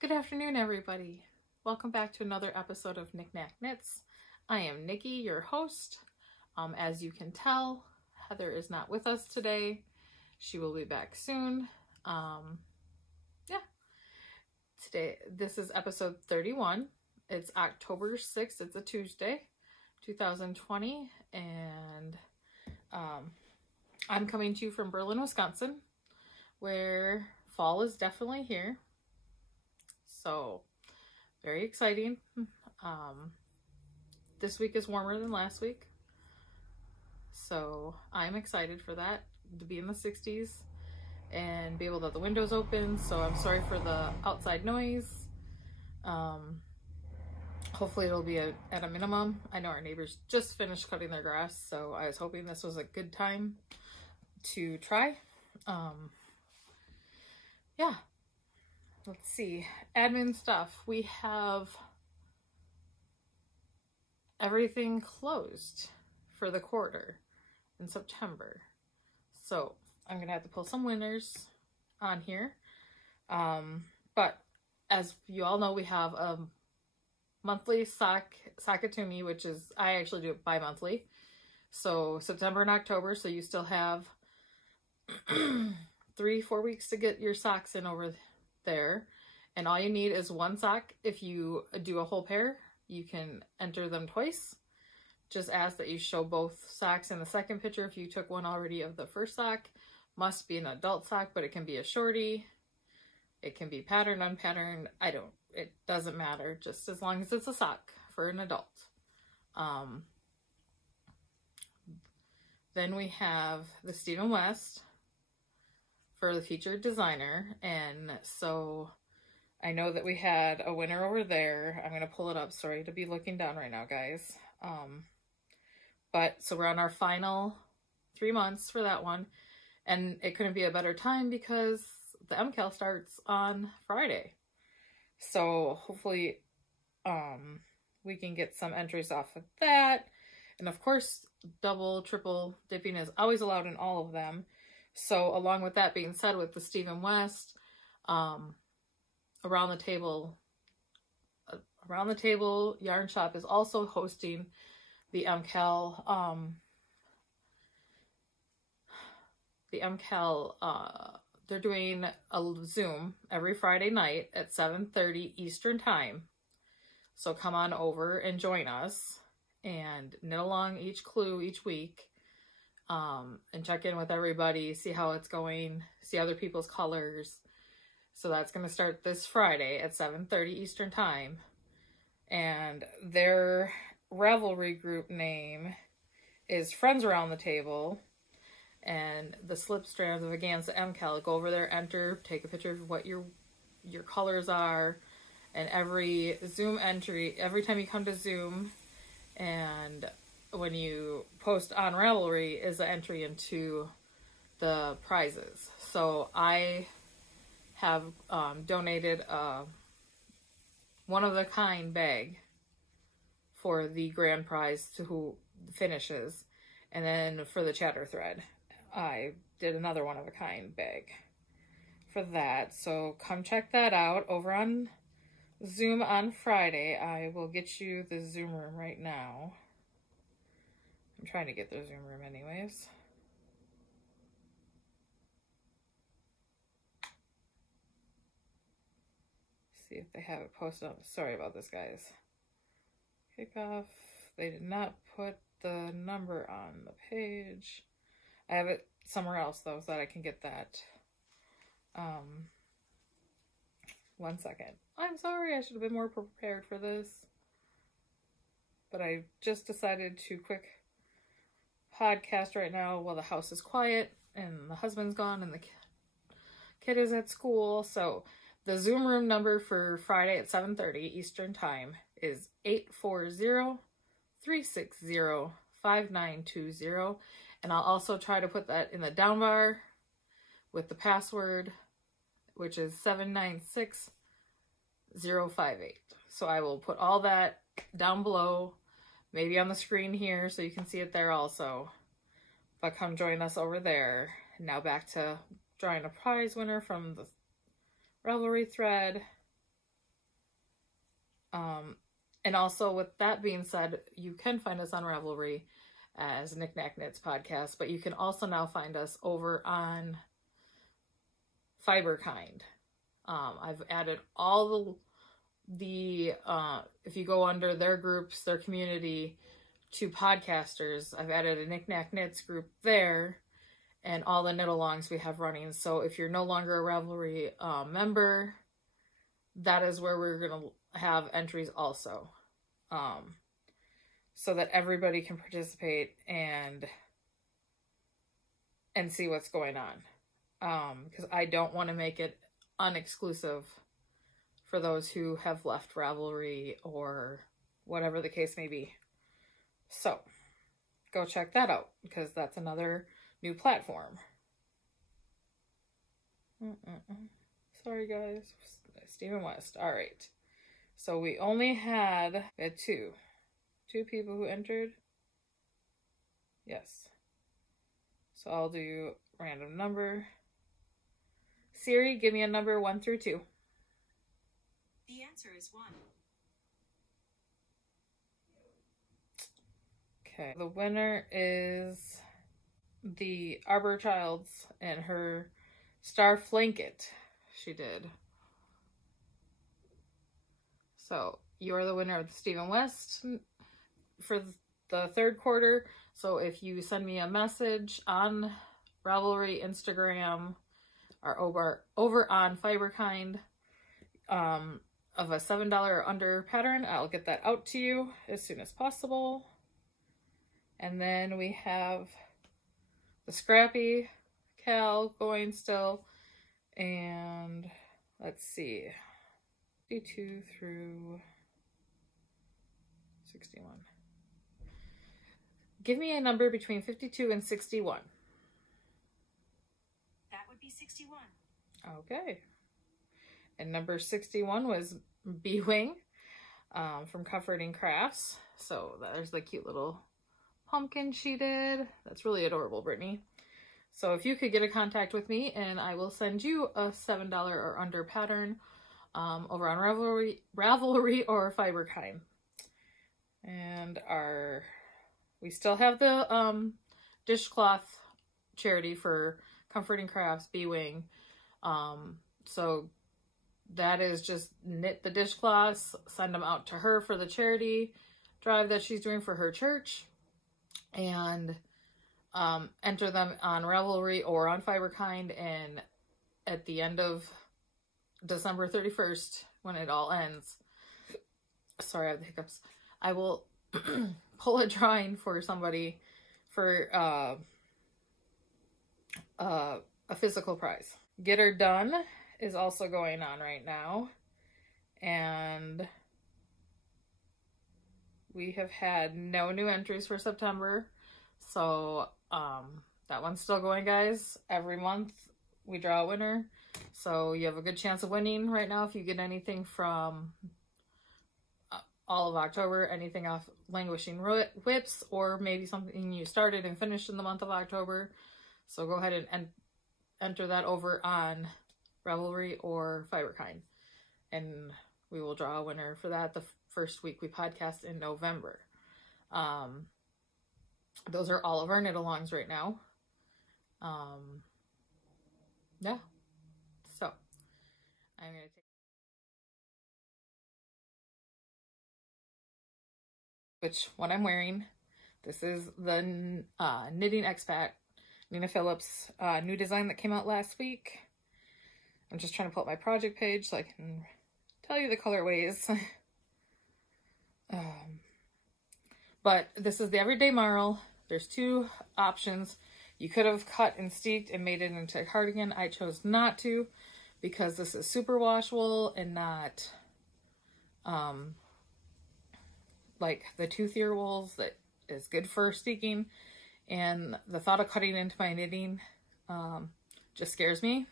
Good afternoon, everybody. Welcome back to another episode of Nicnacknits. I am Nikki, your host. As you can tell, Heather is not with us today. She will be back soon. Today, this is episode 31. It's October 6th. It's a Tuesday, 2020. And I'm coming to you from Berlin, Wisconsin, where fall is definitely here. So, very exciting. This week is warmer than last week. So, I'm excited for that, to be in the 60s and be able to have the windows open. So, I'm sorry for the outside noise. Hopefully, it'll be at a minimum. I know our neighbors just finished cutting their grass, so I was hoping this was a good time to try. Yeah. Let's see, admin stuff. We have everything closed for the quarter in September. So I'm going to have to pull some winners on here. But as you all know, we have a monthly Sakatumi, which is, I actually do it bi-monthly. So September and October, so you still have 3-4 weeks to get your socks in over there, and all you need is one sock. If you do a whole pair, you can enter them twice. Just ask that you show both socks in the second picture. If you took one already of the first sock, must be an adult sock, but it can be a shortie, it can be patterned, unpatterned, it doesn't matter, just as long as it's a sock for an adult. Then we have the Stephen West for the featured designer, and so I know that we had a winner over there. I'm going to pull it up. Sorry to be looking down right now, guys. But so we're on our final 3 months for that one, and it couldn't be a better time because the MKal starts on Friday. So hopefully we can get some entries off of that. And of course, double, triple dipping is always allowed in all of them. So along with that being said, with the Stephen West, Around the Table Yarn Shop is also hosting the MKal, they're doing a Zoom every Friday night at 7:30 Eastern Time. So come on over and join us and knit along each clue each week. And check in with everybody, see how it's going, see other people's colors. So that's going to start this Friday at 7:30 Eastern Time. And their Ravelry group name is Friends Around the Table. And the slip strands of Against MKal, go over there, enter, take a picture of what your colors are. And every Zoom entry, every time you come to Zoom, and when you post on Ravelry, is an entry into the prizes. So I have donated a one-of-a-kind bag for the grand prize to who finishes. And then for the chatter thread, I did another one-of-a-kind bag for that. So come check that out over on Zoom on Friday. I will get you the Zoom room right now. I'm trying to get the Zoom room anyways. See if they have it posted up. Sorry about this, guys. Kickoff. They did not put the number on the page. I have it somewhere else though, so that I can get that. 1 second. I'm sorry, I should have been more prepared for this. But I just decided to quick podcast right now while the house is quiet and the husband's gone and the kid is at school. So the Zoom room number for Friday at 7:30 Eastern Time is 840-360-5920. And I'll also try to put that in the down bar with the password, which is 796058. So I will put all that down below, maybe on the screen here so you can see it there also. But come join us over there. Now back to drawing a prize winner from the Ravelry thread. And also, with that being said, you can find us on Ravelry as Nicnacknits Podcast, but you can also now find us over on Fiberkind. I've added all the if you go under their groups, their community, to podcasters, I've added a Nicnacknits group there, and all the knit-alongs we have running. So if you're no longer a Ravelry member, that is where we're going to have entries also. So that everybody can participate and see what's going on. Because I don't want to make it unexclusive for those who have left Ravelry or whatever the case may be. So go check that out, because that's another new platform. Sorry guys, Stephen West. All right, so we only had two people who entered. Yes, so I'll do random number. Siri, give me a number 1 through 2. The answer is 1. Okay, the winner is the Arbor Childs and her Star Flanket she did. So you are the winner of the Stephen West for the 3rd quarter. So if you send me a message on Ravelry, Instagram, or over on Fiberkind of a $7 or under pattern, I'll get that out to you as soon as possible. And then we have the Scrappy Cowl going still. And let's see, 52 through 61. Give me a number between 52 and 61. That would be 61. Okay. And number 61 was B-Wing from Comforting Crafts. So there's the cute little pumpkin she did. That's really adorable, Brittany. So if you could get a contact with me, and I will send you a $7 or under pattern over on Ravelry or Fiberkind. And we still have the dishcloth charity for Comforting Crafts B-Wing. So that is just knit the dishcloths, send them out to her for the charity drive that she's doing for her church, and enter them on Ravelry or on Fiberkind, and at the end of December 31st, when it all ends, sorry, I have the hiccups, I will pull a drawing for somebody for a physical prize. Get Her Done is also going on right now, and we have had no new entries for September, so that one's still going, guys. Every month we draw a winner, so you have a good chance of winning right now if you get anything from all of October, anything off Languishing Whips, or maybe something you started and finished in the month of October. So go ahead and enter that over on Ravelry or Fiberkind, and we will draw a winner for that the first week we podcast in November. Those are all of our knit-alongs right now. Yeah. So I'm going to take which one I'm wearing. This is the Knitting Expat Nina Phillips new design that came out last week. I'm just trying to pull up my project page so I can tell you the colorways. But this is the Everyday Marl. There's 2 options. You could have cut and steeked and made it into a cardigan. I chose not to because this is superwash wool and not like the toothier wools that is good for steeking. And the thought of cutting into my knitting just scares me.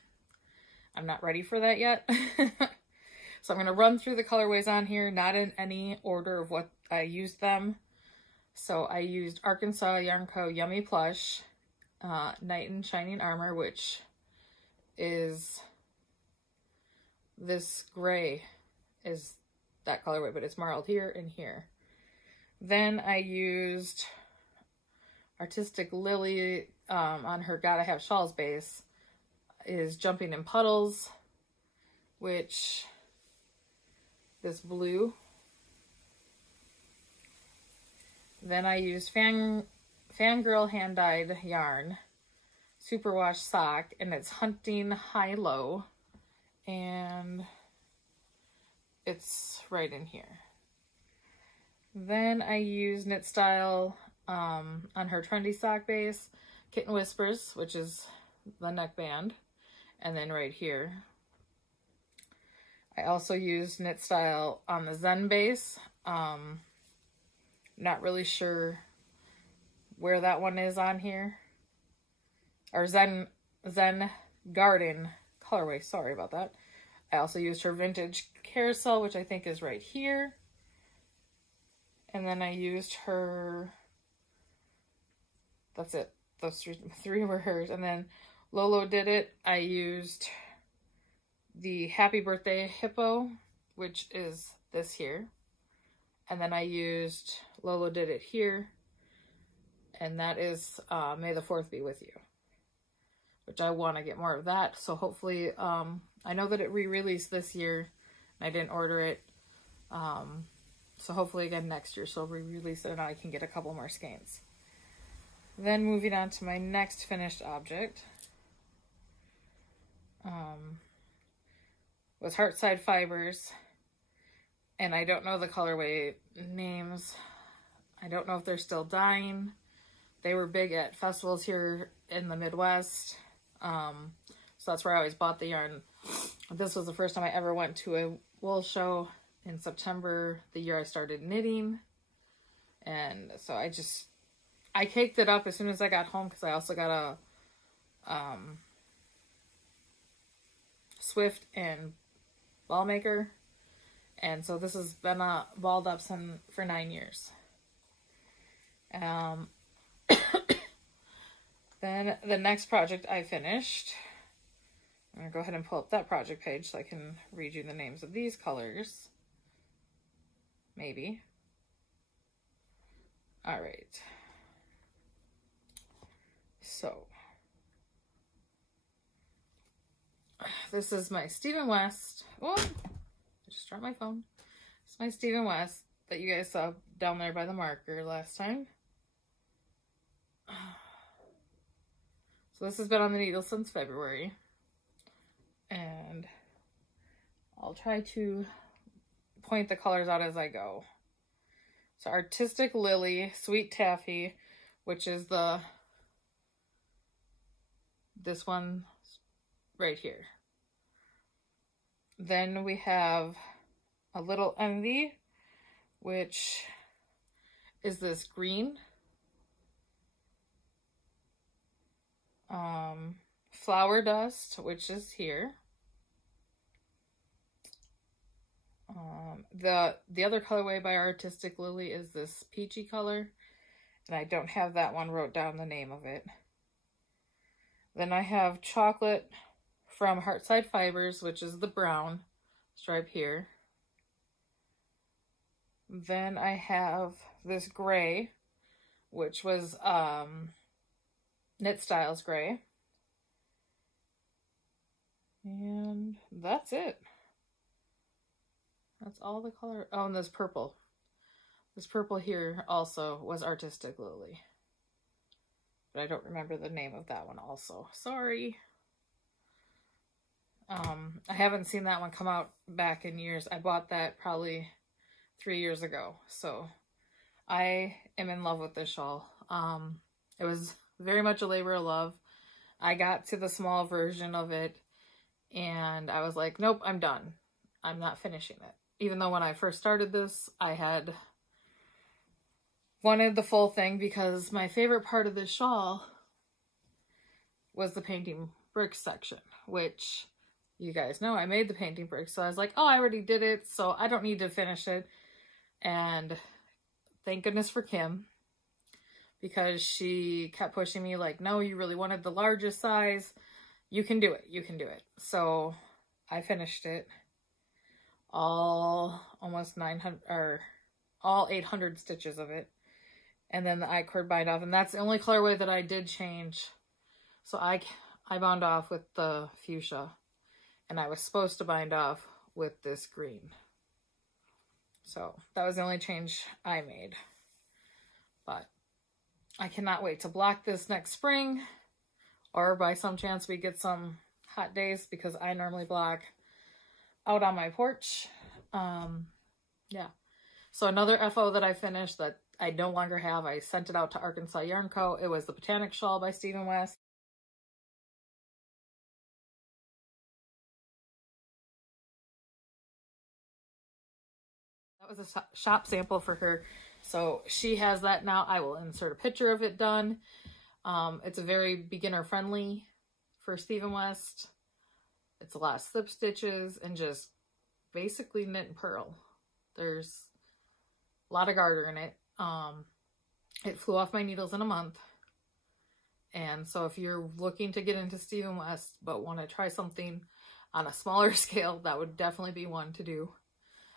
I'm not ready for that yet. So I'm going to run through the colorways on here, not in any order of what I used them. So I used Arkansas Yarn Co. Yummy Plush, Knight in Shining Armor, which is this gray is that colorway, but it's marled here and here. Then I used Artistic Lily on her Gotta Have Shawls base, is Jumping in Puddles, which this blue. Then I used Fangirl hand-dyed yarn, Superwash sock, and it's Hunting High-Low, and it's right in here. Then I used Knit Style on her trendy sock base, Kitten Whispers, which is the neckband, and then right here. I also used Knit Style on the Zen base. Not really sure where that one is on here. Or Zen Garden colorway, sorry about that. I also used her Vintage Carousel, which I think is right here. And then I used her, that's it. Those three were hers. And then Lolo Did It. I used the Happy Birthday Hippo, which is this here. And then I used Lolo Did It here. And that is May the 4th Be With You, which I want to get more of that. So hopefully, I know that it re-released this year. I didn't order it. So hopefully again next year she'll re-release it and I can get a couple more skeins. Then moving on to my next finished object. Was Heartside Fibers. And I don't know the colorway names. I don't know if they're still dying. They were big at festivals here in the Midwest. So that's where I always bought the yarn. This was the first time I ever went to a wool show in September, the year I started knitting. And so I caked it up as soon as I got home because I also got a Swift and ball maker. And so this has been balled up for 9 years. Then the next project I finished, I'm going to go ahead and pull up that project page so I can read you the names of these colors. Maybe. All right. So, this is my Stephen West. Oh, I just dropped my phone. It's my Stephen West that you guys saw down there by the marker last time. So this has been on the needle since February. And I'll try to point the colors out as I go. So Artistic Lily, Sweet Taffy, which is this one right here. Then we have a Little Envy, which is this green. Flower Dust, which is here. The other colorway by Artistic Lily is this peachy color, and I don't have that one wrote down the name of it. Then I have Chocolate from Heartside Fibers, which is the brown stripe here. Then I have this gray, which was Knit Styles gray. And that's it. That's all the color. Oh, and this purple. This purple here also was Artistic Lily. But I don't remember the name of that one also. Sorry. I haven't seen that one come out back in years. I bought that probably 3 years ago. So I am in love with this shawl. It was very much a labor of love. I got to the small version of it and I was like, nope, I'm done. I'm not finishing it. Even though when I first started this, I had wanted the full thing because my favorite part of this shawl was the painting bricks section, which you guys know I made the painting bricks. So I was like, oh, I already did it, so I don't need to finish it. And thank goodness for Kim, because she kept pushing me like, no, you really wanted the largest size. You can do it. You can do it. So I finished it. all almost 900 or all 800 stitches of it. And then the I-cord bind off, and that's the only colorway that I did change. So I bound off with the fuchsia, and I was supposed to bind off with this green. So that was the only change I made. But I cannot wait to block this next spring, or by some chance we get some hot days, because I normally block out on my porch. Yeah. So another FO that I finished that I no longer have, I sent it out to Arkansas Yarn Co. It was the Botanic Shawl by Stephen West. That was a shop sample for her. So she has that now. I will insert a picture of it done. It's a very beginner friendly for Stephen West. It's a lot of slip stitches and just basically knit and purl. There's a lot of garter in it. It flew off my needles in a month. And so if you're looking to get into Stephen West but want to try something on a smaller scale, that would definitely be one to do.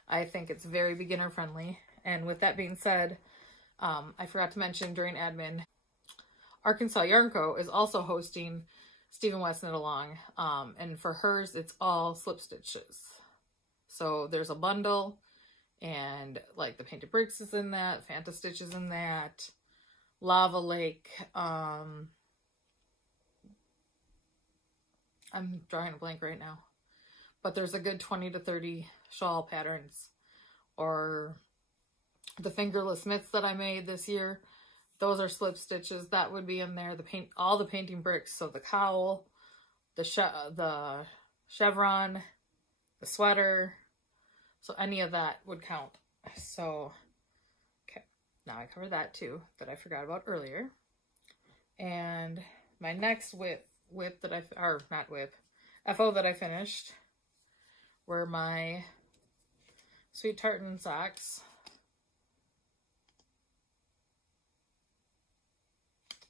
I think it's very beginner friendly. And with that being said, I forgot to mention during admin, Arkansas Yarn Co. is also hosting Stephen West Knit Along. And for hers, it's all slip stitches. So there's a bundle, and like the Painted Bricks is in that, Fantastitch is in that, Lava Lake. I'm drawing a blank right now. But there's a good 20 to 30 shawl patterns, or the fingerless mitts that I made this year. Those are slip stitches that would be in there. All the painting bricks, so the cowl, the chevron, the sweater, so any of that would count. So, okay, now I covered that too, that I forgot about earlier. And my next FO that I finished were my Sweet Tartan socks.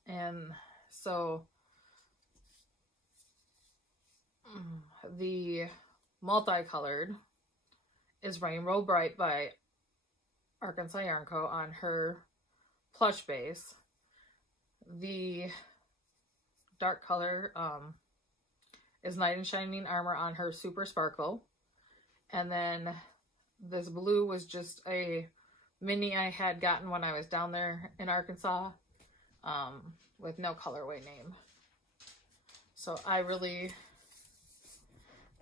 And so the multicolored is Rainbow Bright by Arkansas Yarn Co. on her plush base. The dark color is Knight in Shining Armor on her Super Sparkle. And then this blue was just a mini I had gotten when I was down there in Arkansas, with no colorway name. So I really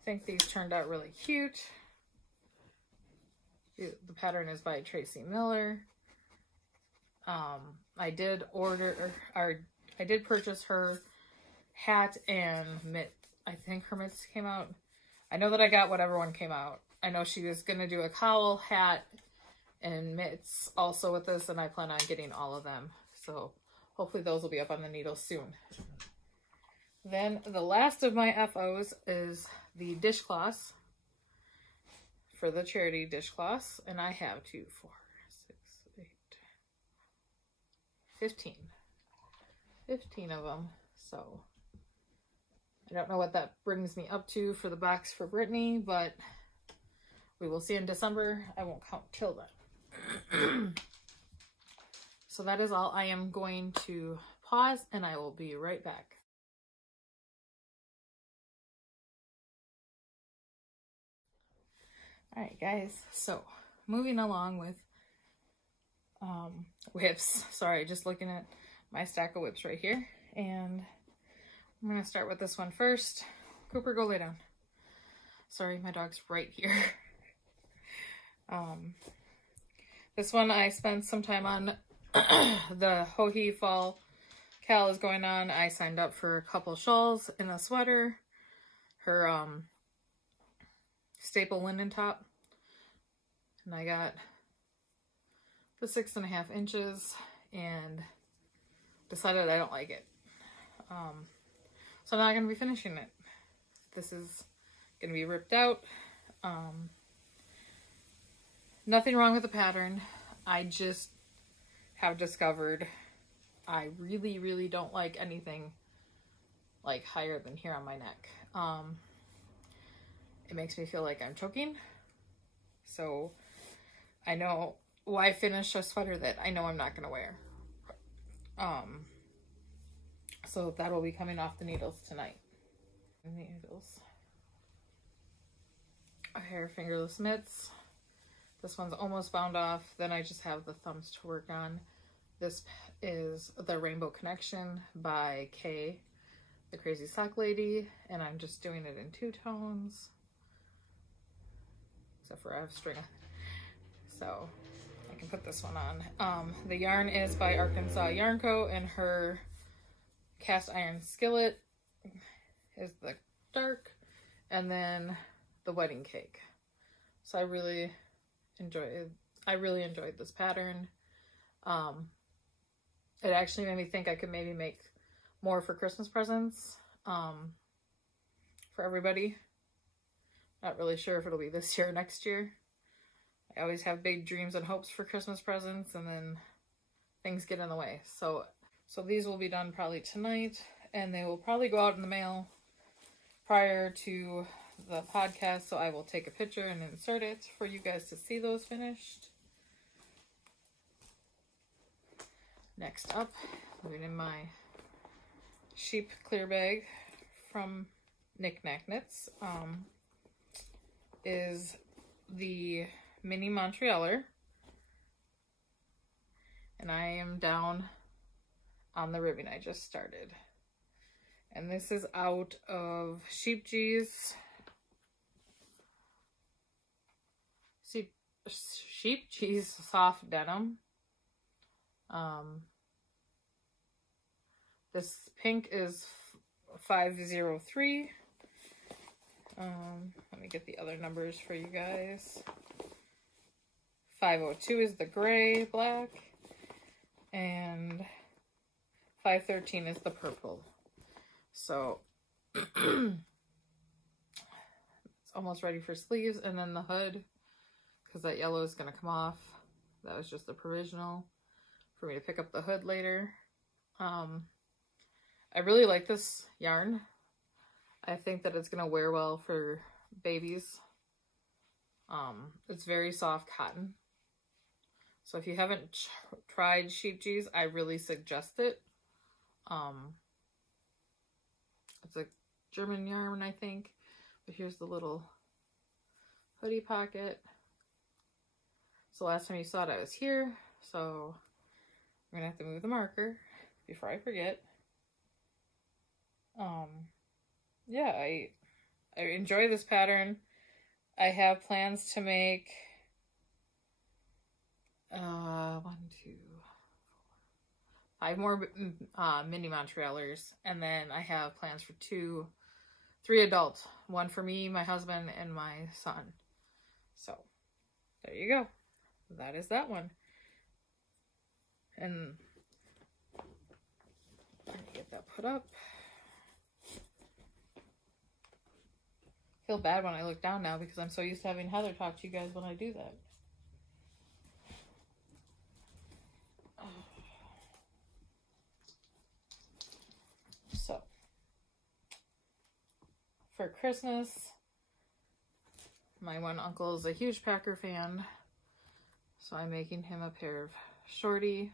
think these turned out really cute. The pattern is by Traci Millar. I did purchase her hat and mitt. I think her mitts came out. I know that I got whatever one came out. I know she was going to do a cowl, hat, and mitts also with this, and I plan on getting all of them. So hopefully those will be up on the needle soon. Then the last of my FOs is the dishcloths for the charity dishcloths. And I have 2, 4, 6, 8, 15. 15 of them. So I don't know what that brings me up to for the box for Brittany, but we will see in December. I won't count till then. So that is all. I am going to pause and I will be right back. All right, guys. So moving along with whips. Sorry, just looking at my stack of whips right here. And I'm going to start with this one first. Cooper, go lay down. Sorry, my dog's right here. This one I spent some time on. The Hohi Fall Cal is going on. I signed up for a couple shawls and a sweater. Her staple linen top. And I got the 6.5 inches and decided I don't like it. So I'm not going to be finishing it. This is going to be ripped out. Nothing wrong with the pattern. I just have discovered I really, really don't like anything like higher than here on my neck. It makes me feel like I'm choking. So I know why finish a sweater that I know I'm not going to wear. So that will be coming off the needles tonight. Needles. A hair fingerless mitts. This one's almost bound off. Then I just have the thumbs to work on. This is the Rainbow Connection by Kay, the Crazy Sock Lady, and I'm just doing it in 2 tones. Except for I have string, so I can put this one on. The yarn is by Arkansas Yarn Co., and her cast iron skillet is the dark, and then the wedding cake. So I really enjoyed this pattern. It actually made me think I could maybe make more for Christmas presents for everybody. Not really sure if it'll be this year or next year. I always have big dreams and hopes for Christmas presents, and then things get in the way. So these will be done probably tonight, and they will probably go out in the mail prior to the podcast, so I will take a picture and insert it for you guys to see those finished. Next up, moving in my sheep clear bag from Nicnacknits, is the mini Montrealer, and I am down on the ribbon I just started, and this is out of Sheep G's soft denim. This pink is 503. Let me get the other numbers for you guys. 502 is the gray black, and 513 is the purple. So it's almost ready for sleeves, and then the hood, because that yellow is going to come off. That was just a provisional for me to pick up the hood later. I really like this yarn. I think that it's going to wear well for babies. It's very soft cotton. So if you haven't tried Sheep G's, I really suggest it. It's a German yarn, I think. But here's the little hoodie pocket. So last time you saw it, I was here. So I'm going to have to move the marker before I forget. Yeah, I enjoy this pattern. I have plans to make 5 more mini Montrealers, and then I have plans for 3 adults, one for me, my husband, and my son. So there you go. That is that one. And let me get that put up. I feel bad when I look down now because I'm so used to having Heather talk to you guys when I do that. So, for Christmas, my one uncle is a huge Packer fan, so I'm making him a pair of Shortie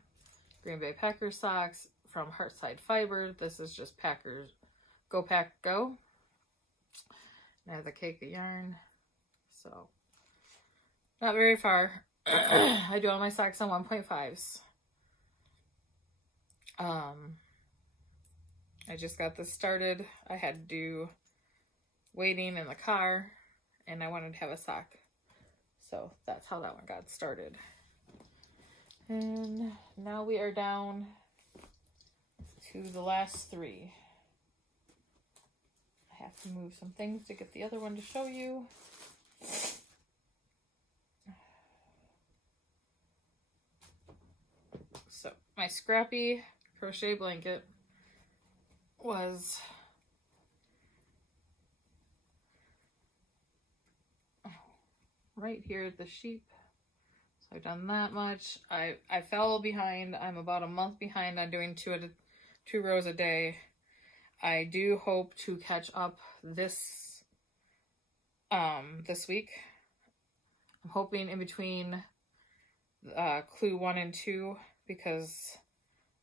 Green Bay Packer socks from Heartside Fiber. This is just Packers Go Pack Go. And I have the cake of yarn, so not very far. I do all my socks on 1.5s. I just got this started. I had to do waiting in the car, and I wanted to have a sock. So that's how that one got started. And now we are down to the last 3. I have to move some things to get the other one to show you. So my Scrappy crochet blanket was right here at the sheep. So I've done that much. I fell behind. I'm about a month behind on doing 2 rows a day. I do hope to catch up this week. I'm hoping in between clue 1 and 2, because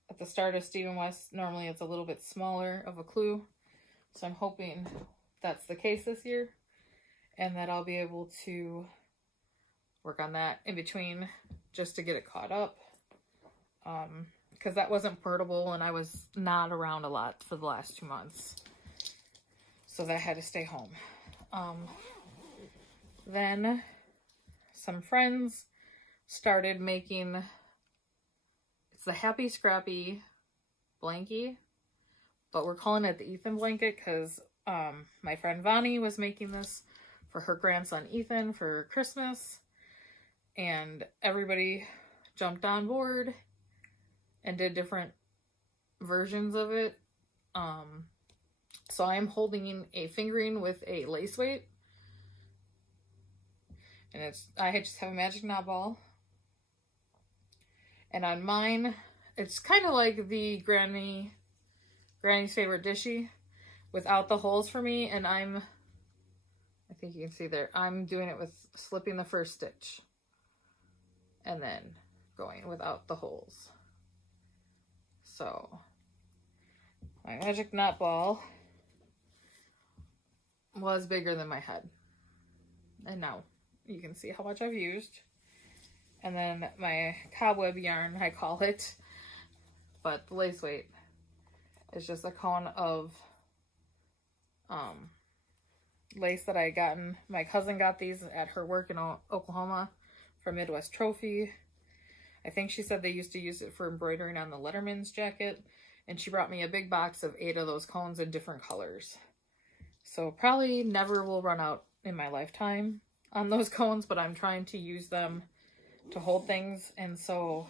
at the start of Stephen West, normally it's a little bit smaller of a clue. So I'm hoping that's the case this year, and that I'll be able to work on that in between just to get it caught up. Because that wasn't portable and I was not around a lot for the last 2 months. So that had to stay home. Then some friends started making, it's the Happy Scrappy Blankie, but we're calling it the Ethan blanket because my friend Vonnie was making this for her grandson Ethan for Christmas, and everybody jumped on board and did different versions of it. So I am holding a fingering with a lace weight, and I just have a magic knot ball. And on mine, it's kind of like the Granny's Favorite Dishy without the holes for me, and I think you can see there, I'm doing it with slipping the first stitch and then going without the holes. So my magic knot ball was bigger than my head, and now you can see how much I've used. And then my cobweb yarn, I call it, but the lace weight is just a cone of lace that I had gotten. My cousin got these at her work in Oklahoma from Midwest Trophy. I think she said they used to use it for embroidering on the Letterman's jacket, and she brought me a big box of 8 of those cones in different colors. So probably never will run out in my lifetime on those cones, but I'm trying to use them to hold things. And so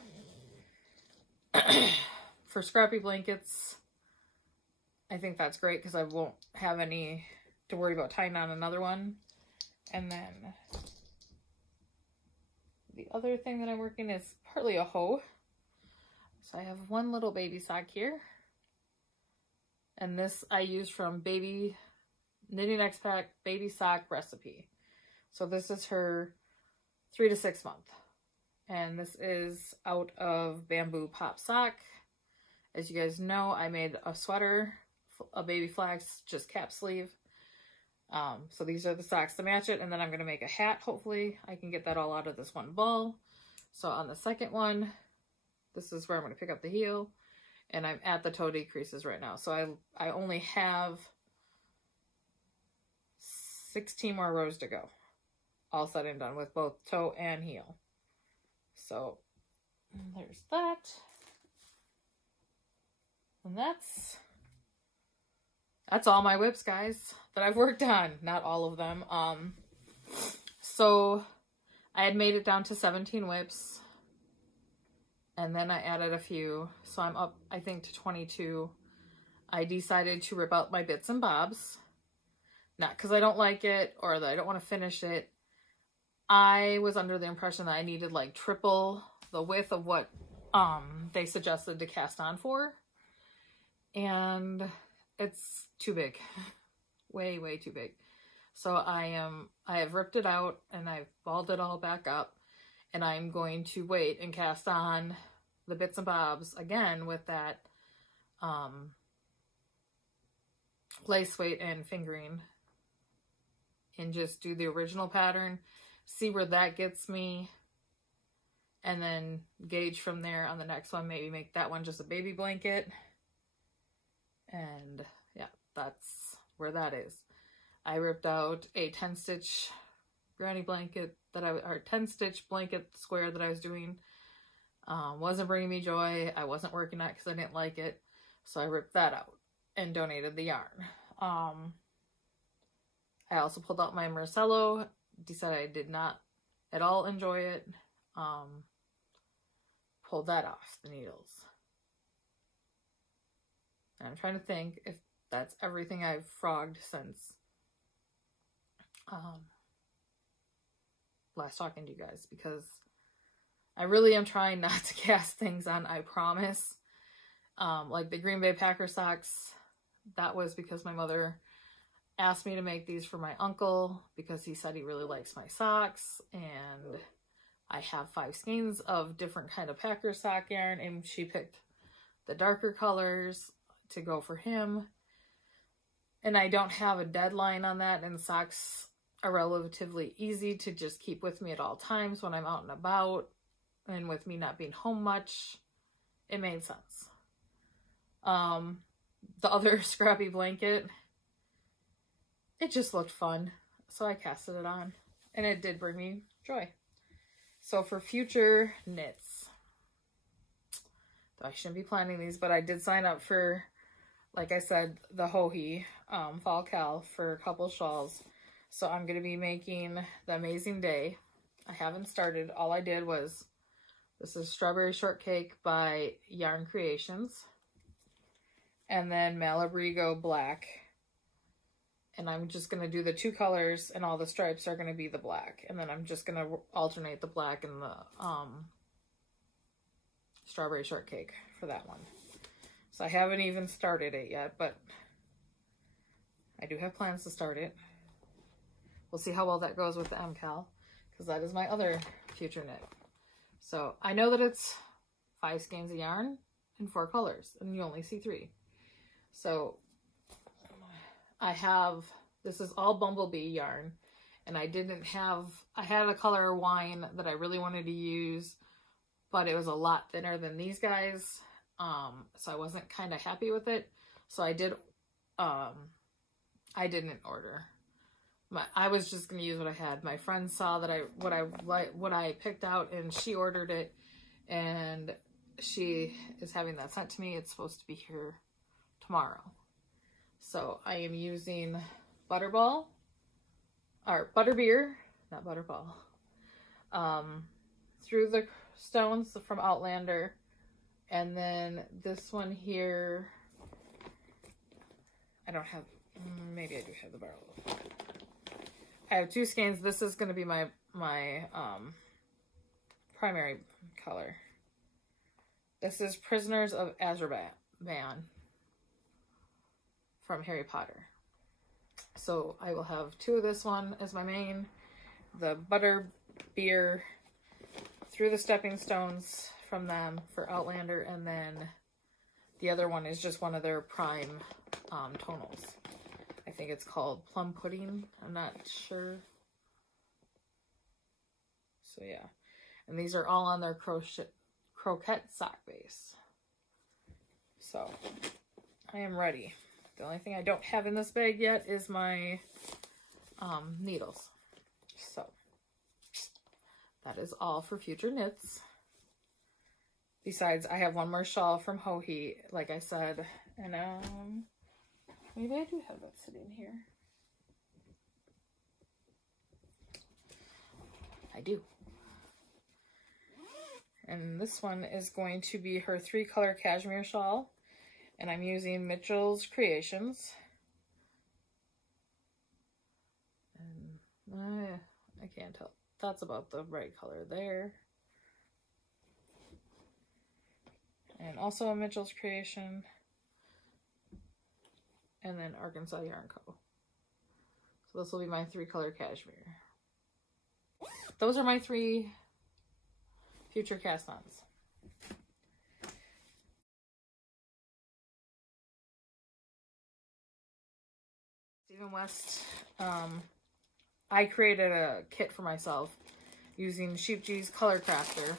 for Scrappy blankets, I think that's great because I won't have any to worry about tying on another one. And then the other thing that I'm working is partly a hoe. So I have one little baby sock here, and this I use from Baby Knitting Expat Baby Sock Recipe. So this is her 3 to 6 month, and this is out of bamboo pop sock. As you guys know, I made a sweater, a baby flax, just cap sleeve. So these are the socks to match it, and then I'm going to make a hat. Hopefully I can get that all out of this one ball. So on the second one, this is where I'm going to pick up the heel, and I'm at the toe decreases right now. So I only have 16 more rows to go, all said and done with both toe and heel. So there's that. And that's all my whips, guys, that I've worked on. Not all of them. So I had made it down to 17 whips, and then I added a few. So I'm up, I think, to 22. I decided to rip out my bits and bobs. Not because I don't like it or that I don't want to finish it. I was under the impression that I needed like triple the width of what they suggested to cast on for. And it's too big. Way, way too big. So I have ripped it out and I've balled it all back up, and I'm going to wait and cast on the bits and bobs again with that lace weight and fingering, and just do the original pattern, see where that gets me, and then gauge from there on the next one. Maybe make that one just a baby blanket. And yeah, that's where that is. I ripped out a 10-stitch granny blanket or 10-stitch blanket square that I was doing. Wasn't bringing me joy. I wasn't working at because I didn't like it. So I ripped that out and donated the yarn. I also pulled out my Marcello. Decided I did not at all enjoy it. Pulled that off the needles. And I'm trying to think if that's everything I've frogged since last talking to you guys, because I really am trying not to cast things on, I promise. Like the Green Bay Packer socks, that was because my mother asked me to make these for my uncle because he said he really likes my socks, and I have 5 skeins of different kind of packer sock yarn, and she picked the darker colors to go for him. And I don't have a deadline on that, and socks are relatively easy to just keep with me at all times when I'm out and about, and with me not being home much, it made sense. The other Scrappy blanket, it just looked fun, so I casted it on, and it did bring me joy. So for future knits, I shouldn't be planning these, but I did sign up for, like I said, the Hohi Fall Cal for a couple shawls. So I'm going to be making the Amazing Day. I haven't started. All I did was, this is Strawberry Shortcake by Yarn Creations. And then Malabrigo Black. And I'm just going to do the 2 colors, and all the stripes are going to be the black. And then I'm just going to alternate the black and the Strawberry Shortcake for that one. So I haven't even started it yet, but I do have plans to start it. We'll see how well that goes with the MKal, because that is my other future knit. So I know that it's 5 skeins of yarn and 4 colors, and you only see 3. So I have, this is all Bumblebee yarn, and I had a color wine that I really wanted to use, but it was a lot thinner than these guys. So I wasn't kind of happy with it. So I didn't order. I was just going to use what I had. My friend saw that what I picked out, and she ordered it, and she is having that sent to me. It's supposed to be here tomorrow. So I am using Butterball, or Butterbeer, not Butterball, Through the Stones from Outlander. And then this one here, I don't have, maybe I do have the barrel. I have 2 skeins. This is going to be my primary color. This is Prisoners of Azkaban from Harry Potter. So I will have 2 of this one as my main, the Butterbeer Through the Stepping Stones from them for Outlander, and then the other one is just one of their prime tonals. I think it's called Plum Pudding. I'm not sure. So yeah, and these are all on their croquette sock base. So I am ready. The only thing I don't have in this bag yet is my needles. So that is all for future knits. Besides, I have one more shawl from Hohi, like I said, and maybe I do have that sitting here. I do. And this one is going to be her 3-color cashmere shawl, and I'm using Mitchell's Creations. And I can't tell. That's about the right color there. And also a Mitchell's Creation. And then Arkansas Yarn Co. So this will be my 3-color cashmere. Those are my 3 future cast-ons. Stephen West, I created a kit for myself using Sheep G's Color Crafter.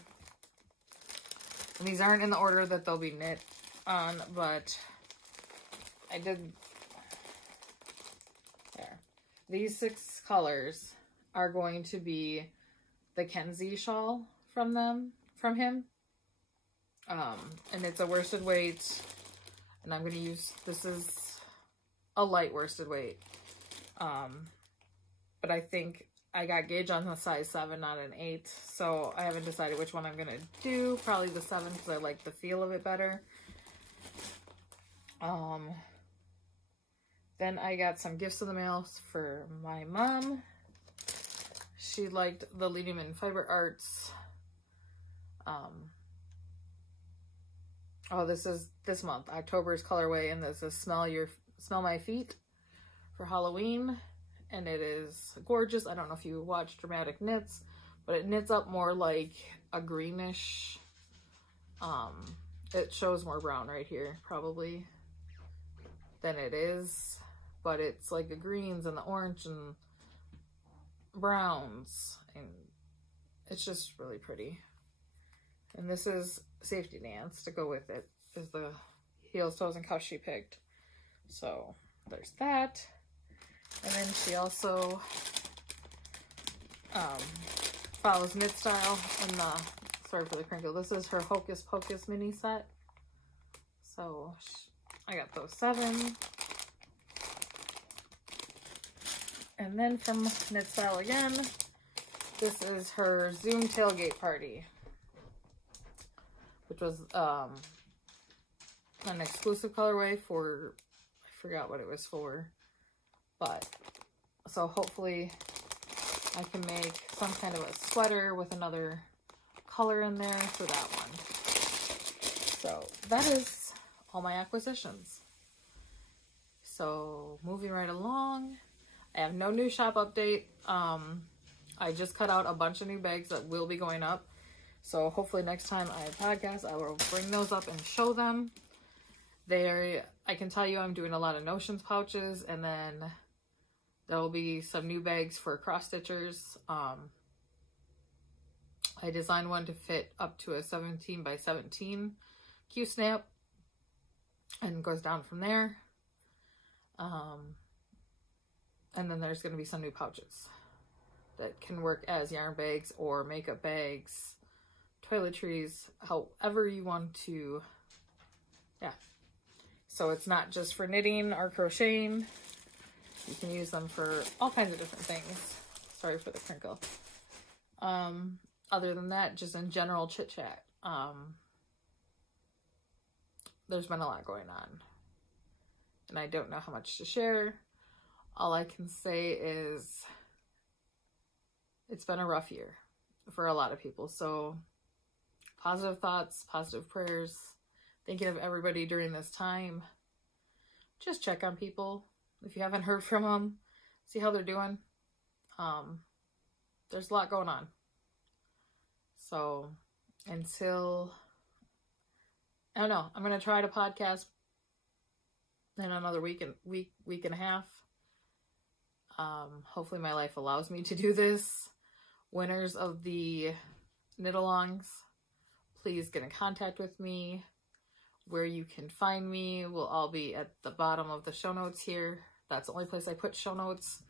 And these aren't in the order that they'll be knit on, but I did. There. These 6 colors are going to be the Kenzie shawl from him. And it's a worsted weight, and I'm going to use, this is a light worsted weight. But I think I got gauge on the size 7, not an 8, so I haven't decided which one I'm going to do. Probably the 7, because I like the feel of it better. Then I got some gifts in the mail for my mom. She liked the Lehman Fiber Arts. Oh, this is this month, October's colorway, and this is Smell My Feet for Halloween, and it is gorgeous. I don't know if you watch Dramatic Knits, but it knits up more like a greenish, it shows more brown right here probably than it is, but it's like the greens and the orange and browns, and it's just really pretty. And this is Safety Dance to go with it, is the heels, toes, and cuffs she picked. So there's that. And then she also follows Knit Style in the, sorry for the crinkle, this is her Hocus Pocus mini set. So I got those 7. And then from Knit Style again, this is her Zoom Tailgate Party, which was an exclusive colorway for, I forgot what it was for, but so hopefully I can make some kind of a sweater with another color in there for that one. So that is all my acquisitions. So moving right along, I have no new shop update. I just cut out a bunch of new bags that will be going up. So hopefully next time I podcast, I will bring those up and show them. I can tell you I'm doing a lot of Notions pouches, and then there will be some new bags for cross stitchers. I designed one to fit up to a 17 by 17 Q-snap and goes down from there. And then there's going to be some new pouches that can work as yarn bags or makeup bags, toiletries, however you want to, yeah. So it's not just for knitting or crocheting. You can use them for all kinds of different things. Sorry for the crinkle. Other than that, just in general chit chat. There's been a lot going on, and I don't know how much to share. All I can say is it's been a rough year for a lot of people. So positive thoughts, positive prayers, thinking of everybody during this time. Just check on people. If you haven't heard from them, see how they're doing. There's a lot going on. So until, I don't know, I'm going to try to podcast in another week and a half. Hopefully my life allows me to do this. Winners of the knit-alongs, please get in contact with me. Where you can find me will all be at the bottom of the show notes here. That's the only place I put show notes.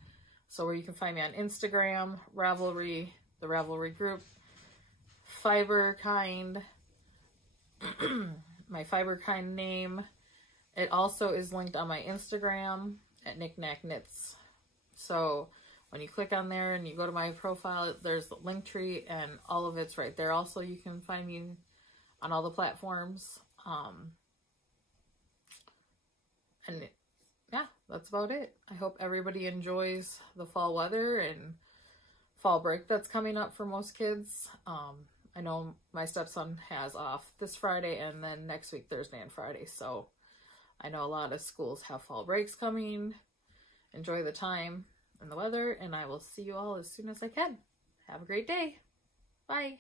So where you can find me on Instagram, Ravelry, the Ravelry group, Fiberkind, my Fiberkind name. It also is linked on my Instagram at Nicnacknits. So when you click on there and you go to my profile, there's the link tree and all of it's right there. Also, you can find me on all the platforms. And yeah, that's about it. I hope everybody enjoys the fall weather and fall break that's coming up for most kids. I know my stepson has off this Friday and then next week, Thursday and Friday. So I know a lot of schools have fall breaks coming. Enjoy the time and the weather, and I will see you all as soon as I can. Have a great day. Bye.